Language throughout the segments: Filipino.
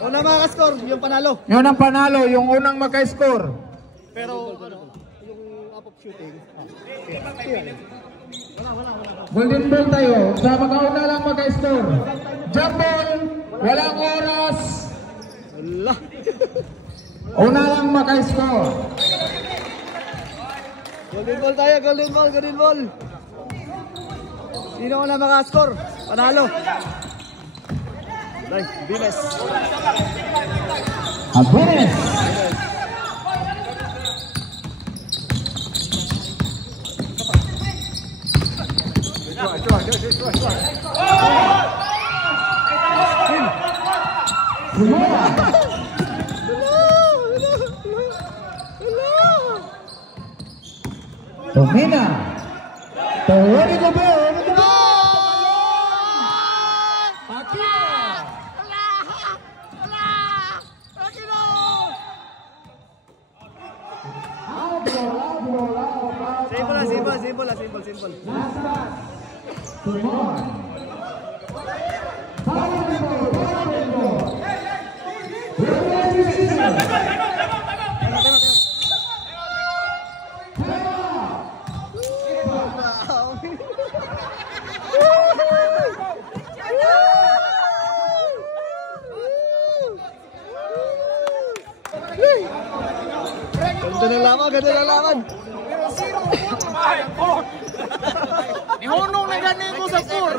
Unang maka-score, yung panalo. Yun ang panalo, yung unang maka-score. Pero ano, yung up of shooting. Golden ball tayo. Sa makauna lang maka-score. Jump ball, walang oras. Wala. Una lang maka-score. Golden ball tayo, golden ball, golden ball. Sino na maka-score? Panalo. Ay, Biles. Biles. Tumina. Tawari ko ba? Simple. Ganda ng laban. Ihunong na ganin ko sa tour.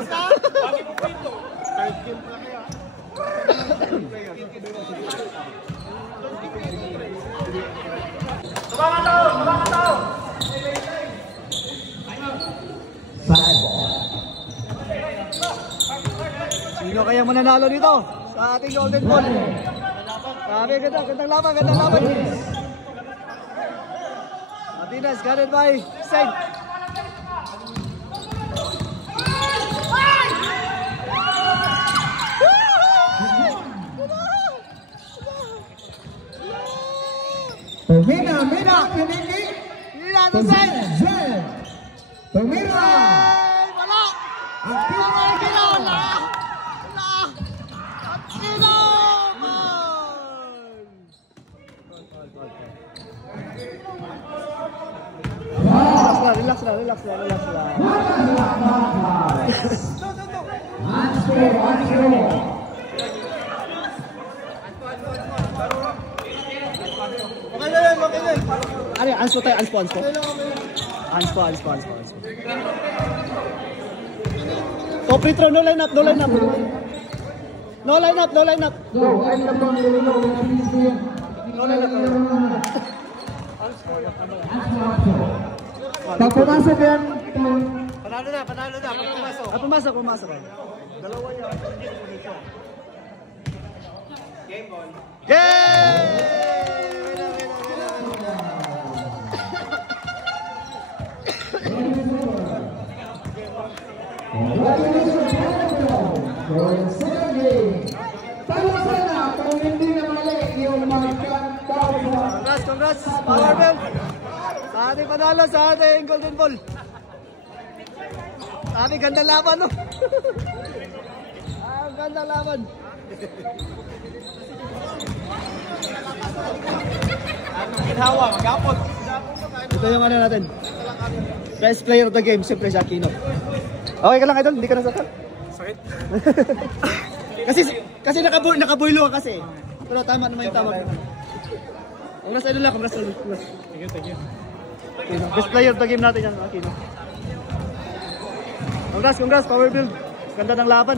Sino kaya mananalo dito sa ating golden ball? Sabi, gandang laban. Martinez, guarded by Saint. Tumina, pinili. Mira, to Saint. Tumina. Wala. Relax lang. Ano yan? Anspo tayo? Anspo. So, free throw, no line up. No, pag pumasok yan. Panalo na. Pag pumasok. Dalawa yan. Game ball. Congrats, Power Belt. Sa ating panalo, sa ating golden ball. Sa ating ganda laban, no? Ganda laban. Ginawa, mag-apot. Ito yung ano natin. Best player of the game, siyempre si Aquino. Okay ka lang, idol? Hindi ka nasakal? Sakit. kasi nakaboylo ka kasi. Pero tama naman yung tawag. Congrats, idol lang. Congrats. Thank you. Best player of the game natin yan, Aquino. Congrats, Power Build. Ganda ng laban.